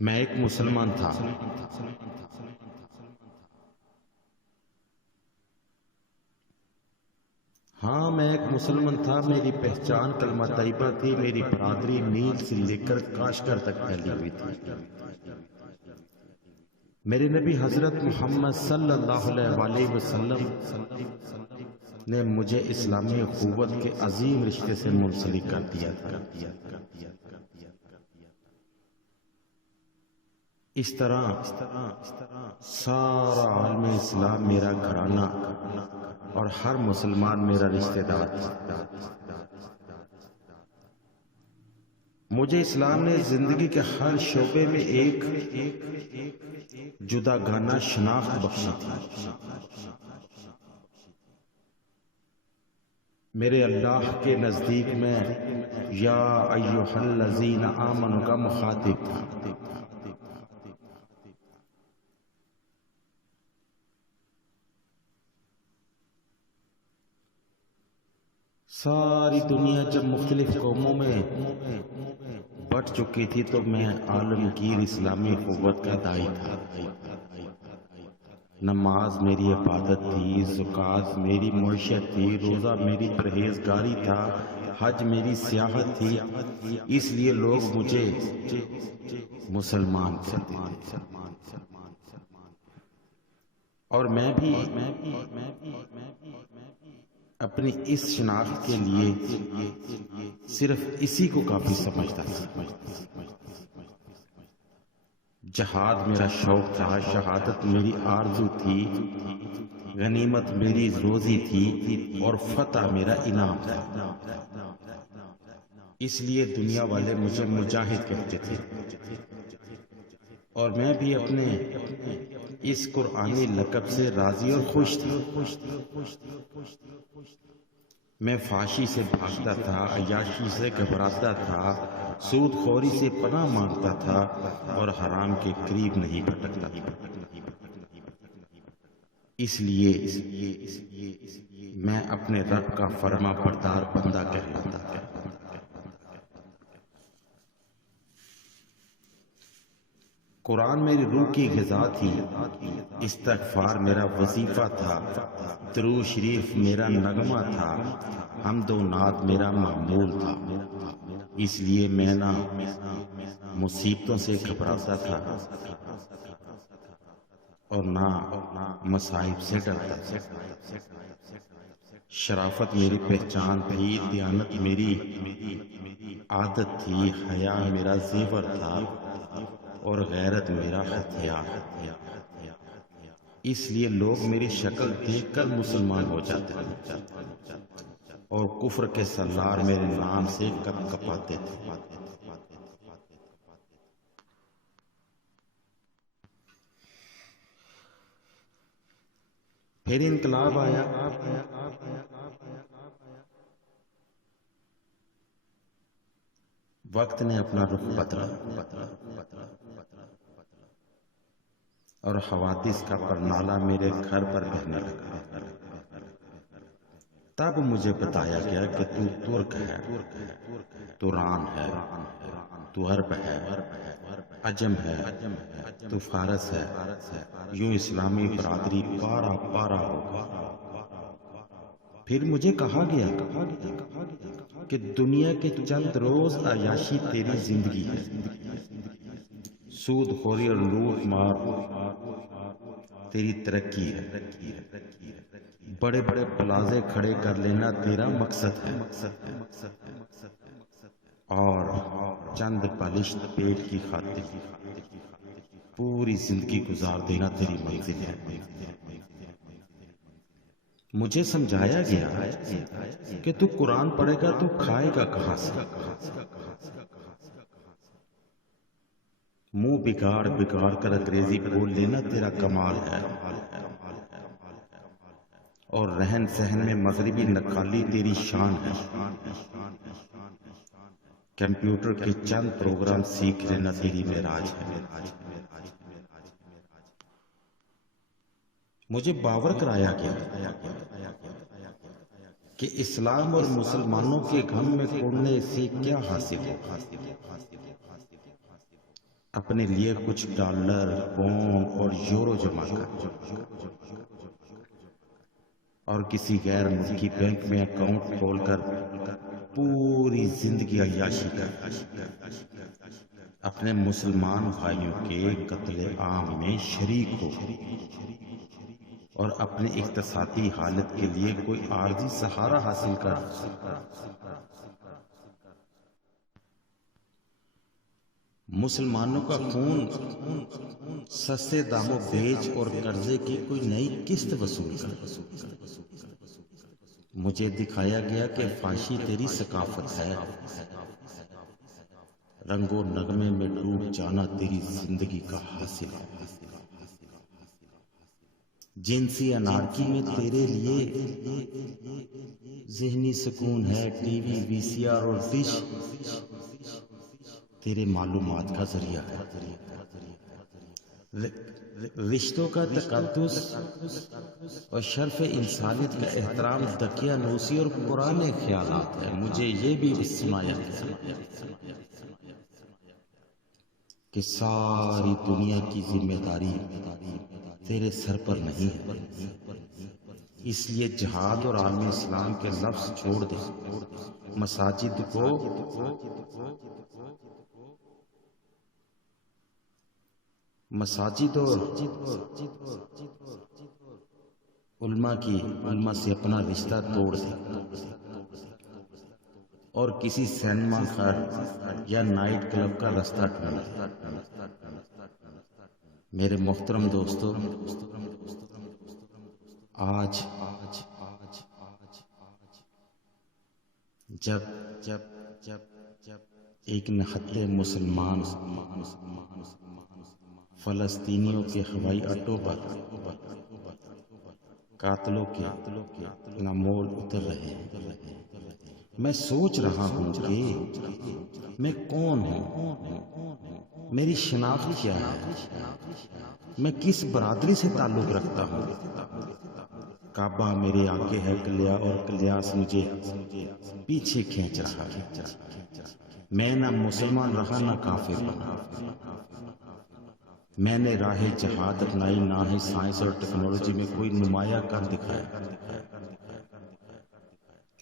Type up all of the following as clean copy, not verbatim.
میں ایک مسلمان تھا۔ ہاں، میں ایک مسلمان تھا۔ میری پہچان کلمہ طیبہ تھی۔ میری برادری نیل سے لے کر کاشغر تک پھیلی ہوئی تھی۔ میرے نبی حضرت محمد صلی اللہ علیہ وسلم نے مجھے اسلامی اخوت کے عظیم رشتے سے منسلک کر دیا تھا۔ اس طرح سارا عالم اسلام میرا گھرانہ اور ہر مسلمان میرا رشتہ دار تھا۔ مجھے اسلام نے زندگی کے ہر شعبے میں ایک جداگانہ شناخت بخشی تھی۔ میرے اللہ کے نزدیک میں یا ایھا الذین آمنوا کا مخاطب تھا۔ ساری دنیا جب مختلف قوموں میں بٹ چکی تھی تو میں عالمگیر اسلامی اخوت کا داعی تھا۔ نماز میری عبادت تھی، زکوٰۃ میری معیشت تھی، روزہ میری پرہیزگاری تھا، حج میری سیاحت تھی۔ اس لیے لوگ مجھے مسلمان کہتے تھے، اور میں بھی اپنی اس شناخت کے لیے صرف اسی کو کافی سمجھتا تھا۔ جہاد میرا شوق تھا، شہادت میری آرزو تھی، غنیمت میری روزی تھی، اور فتح میرا انعام تھا۔ اس لیے دنیا والے مجھے مجاہد کہتے تھے، اور میں بھی اپنے اس قرآنی لقب سے راضی اور خوش تھا۔ میں فحاشی سے بھاگتا تھا، عیاشی سے گھبراتا تھا، سود خوری سے پناہ مانگتا تھا، اور حرام کے قریب نہیں بھٹکتا تھا۔ اس لیے میں اپنے رب کا فرما بردار بندہ کہلاتا تھا۔ قرآن میری روح کی غذا تھی، استغفار میرا وظیفہ تھا، درود شریف میرا نغمہ تھا، حمد و نعت میرا معمول تھا۔ اس لیے میں نہ مصیبتوں سے گھبراتا تھا اور نہ مصائب سے ڈرتا تھا۔ شرافت میری پہچان تھی، دیانت میری عادت تھی، حیا میرا زیور تھا، اور غیرت میرا ہتھیار۔ اس لیے لوگ میری شکل دیکھ کر مسلمان ہو جاتے تھے، اور کفر کے سلار میرے نام سے کپ کپاتے تھے۔ پھر انقلاب آیا۔ وقت نے اپنا رخ بدلا، اور حوادث کا پرنالہ میرے گھر پر بہنے لگا۔ تب مجھے بتایا گیا کہ تو ترک ہے، توران ہے، تو عرب ہے، عجم ہے، تو فارس ہے، یوں اسلامی برادری پارا پارا ہوگا۔ پھر مجھے کہا گیا کہ دنیا کے چند روز عیاشی تیری زندگی ہے، سود خوری اور لوٹ مار تیری ترقی ہے، بڑے بڑے پلازے کھڑے کر لینا تیرا مقصد ہے، اور چند بالشت پیٹ کی خاطر پوری زندگی گزار دینا تیری منزل ہے۔ مجھے سمجھایا گیا کہ تو قرآن پڑھے گا تو کھائے گا کہاں سے، منہ بگاڑ بگاڑ کر انگریزی بول لینا تیرا کمال ہے، اور رہن سہن میں مغربی نقالی تیری شان ہے، کمپیوٹر کے چند پروگرام سیکھ لینا تیری معراج ہے۔ مجھے باور کرایا گیا کہ اسلام اور مسلمانوں کے غم میں کوڑنے سے کیا حاصل ہے۔ اپنے لیے کچھ ڈالر، پاؤنڈ اور یورو جمع کر اور کسی غیر ملکی بینک میں اکاؤنٹ کھول کر پوری زندگی عیاشی کر اپنے مسلمان بھائیوں کے قتل عام میں شریک ہو اور اپنی اقتصادی حالت کے لیے کوئی عارضی سہارا حاصل کر۔ مسلمانوں کا خون سستے داموں بیچ اور قرضے کی کوئی نئی قسط وصول کر۔ مجھے دکھایا گیا کہ فحاشی تیری ثقافت ہے، رنگ و نغمے میں ڈوب جانا تیری زندگی کا حاصل ہے، جنسی انارکی میں تیرے لیے ذہنی سکون ہے، ٹی وی، وی سی آر اور ڈش تیرے معلومات کا ذریعہ ہے، رشتوں کا تقدس اور شرف انسانیت کا احترام دقیانوسی اور پرانے خیالات ہے۔ مجھے یہ بھی سنایا گیا کہ ساری دنیا کی ذمہ داری تیرے سر پر نہیں ہے، اس لیے جہاد اور عالم اسلام کے لفظ چھوڑ دے، مساجد کو اور علماء سے اپنا رشتہ توڑ دے اور کسی سینما گھر یا نائٹ کلب کا راستہ ڈھونڈے۔ میرے محترم دوستو، آج جب ایک نہتے مسلمان فلسطینیوں کے ہوائی اڈوں پر قاتلوں کے نامول اتر رہے ہیں، میں سوچ رہا ہوں کہ میں کون ہوں، میری شناخت کیا ہے، میں کس برادری سے تعلق رکھتا ہوں۔ کعبہ میرے آگے ہے کلیا اور کلیاس مجھے پیچھے کھینچ رہا ہے، میں نہ مسلمان رہا نہ کافر بنا، میں نے راہ جہاد اپنائی، نہ ہی سائنس اور ٹیکنالوجی میں کوئی نمایاں کر دکھایا،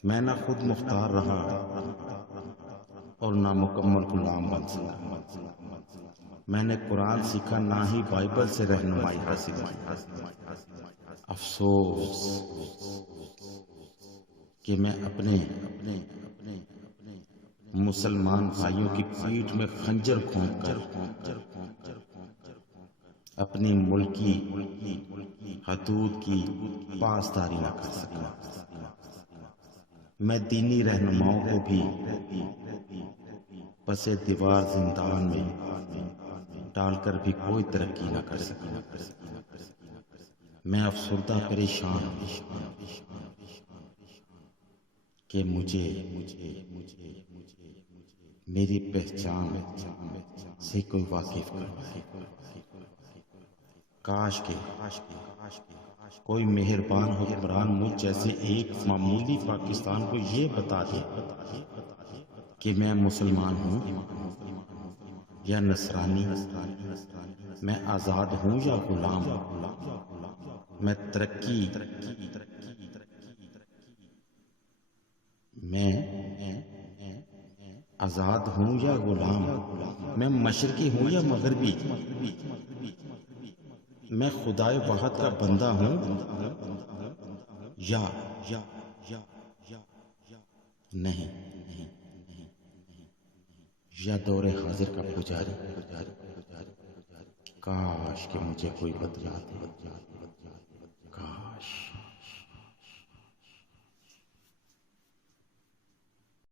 میں نہ خود مختار رہا اور نہ مکمل غلام بن سکا، میں نے قرآن سیکھا نہ ہی بائبل سے رہنمائی حاصل کی۔ افسوس کہ میں اپنے مسلمان بھائیوں کی پیٹھ میں خنجر کھونک کر اپنی ملکی حدود کی پاسداری نہ کر سکا، میں دینی رہنماؤں کو بھی پس دیوار زندان میں ڈال کر بھی کوئی ترقی نہ کر سکا، میں افسردہ پریشان ہوں کہ مجھے میری پہچان سے کوئی واقف کرے، کاش کہ کوئی مہربان حکمران مجھ جیسے ایک معمولی پاکستان کو یہ بتا دے کہ میں مسلمان ہوں یا نصرانی، میں آزاد ہوں یا غلام، میں آزاد ہوں یا غلام، میں مشرقی ہوں یا مغربی، میں خدائے واحد کا بندہ ہوں یا نہیں، یا دور حاضر کا پجاری۔ کاش کہ مجھے کوئی بتلا دے۔